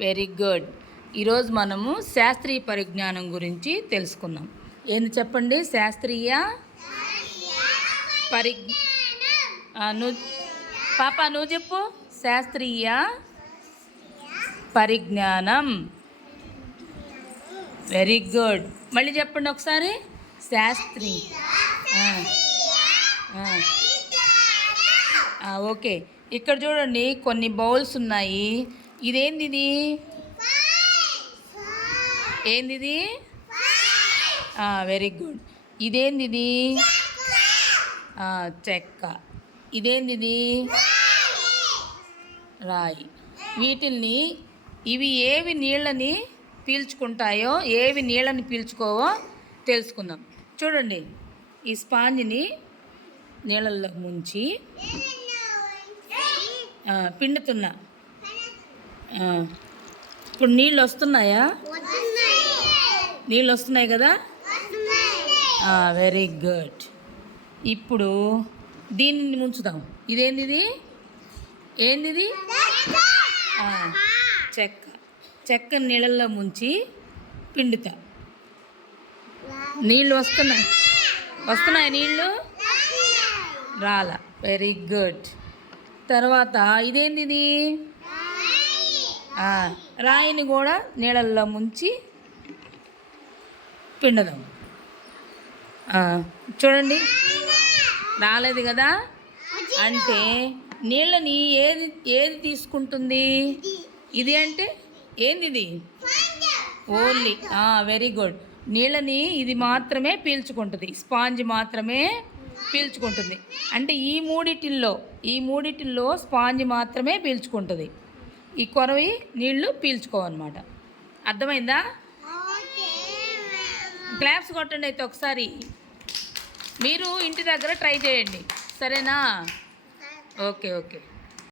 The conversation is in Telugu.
Very good. ఈరోజు మనము శాస్త్రీయ పరిజ్ఞానం గురించి తెలుసుకుందాం. ఏంది చెప్పండి? శాస్త్రీయ పరిజ్ఞ నువ్వు పాప నువ్వు చెప్పు. శాస్త్రీయ పరిజ్ఞానం. Very good. మళ్ళీ చెప్పండి ఒకసారి. శాస్త్రీ ఓకే. ఇక్కడ చూడండి కొన్ని బౌల్స్ ఉన్నాయి. ఇదేంది ఇది ఏంది ఇది వెరీ గుడ్ ఇదేంది ఇది చెక్క. ఇదేంది ఇది రాయి వీటిల్ని ఇవి ఏవి నీళ్ళని పీల్చుకుంటాయో ఏవి నీళ్ళని పీల్చుకోవో తెలుసుకుందాం. చూడండి. ఈ స్పాంజిని నీళ్ళల్లో ముంచి పిండుతున్నా. ఇప్పుడు నీళ్ళు వస్తున్నాయా? నీళ్ళు వస్తున్నాయి కదా? వెరీ గుడ్ ఇప్పుడు దీనిని ముంచుదాం. ఇదేంది ఇది ఏంది చెక్క. చెక్క నీళ్ళల్లో ముంచి పిండుతా. నీళ్ళు వస్తున్నాయి. వస్తున్నాయి నీళ్ళు? రాల. వెరీ గుడ్ తర్వాత ఇదేంది ఇది రాయిని కూడా నీళ్ళల్లో ముంచి పిండదాం. చూడండి. రాలేదు కదా? అంటే నీళ్ళని ఏది ఏది తీసుకుంటుంది? ఇది అంటే ఏంది ఇది ఓన్లీ వెరీ గుడ్. నీళ్ళని ఇది మాత్రమే పీల్చుకుంటుంది. స్పాంజ్ మాత్రమే పీల్చుకుంటుంది. అంటే ఈ మూడిటిల్లో ఈ మూడిటిల్లో స్పాంజ్ మాత్రమే పీల్చుకుంటుంది. ఈ కొరవి నీళ్ళు పీల్చుకోవన్నమాట. అర్థమైందా? క్లాప్స్ కొట్టండి అయితే ఒకసారి. మీరు ఇంటి దగ్గర ట్రై చేయండి. సరేనా? Okay okay.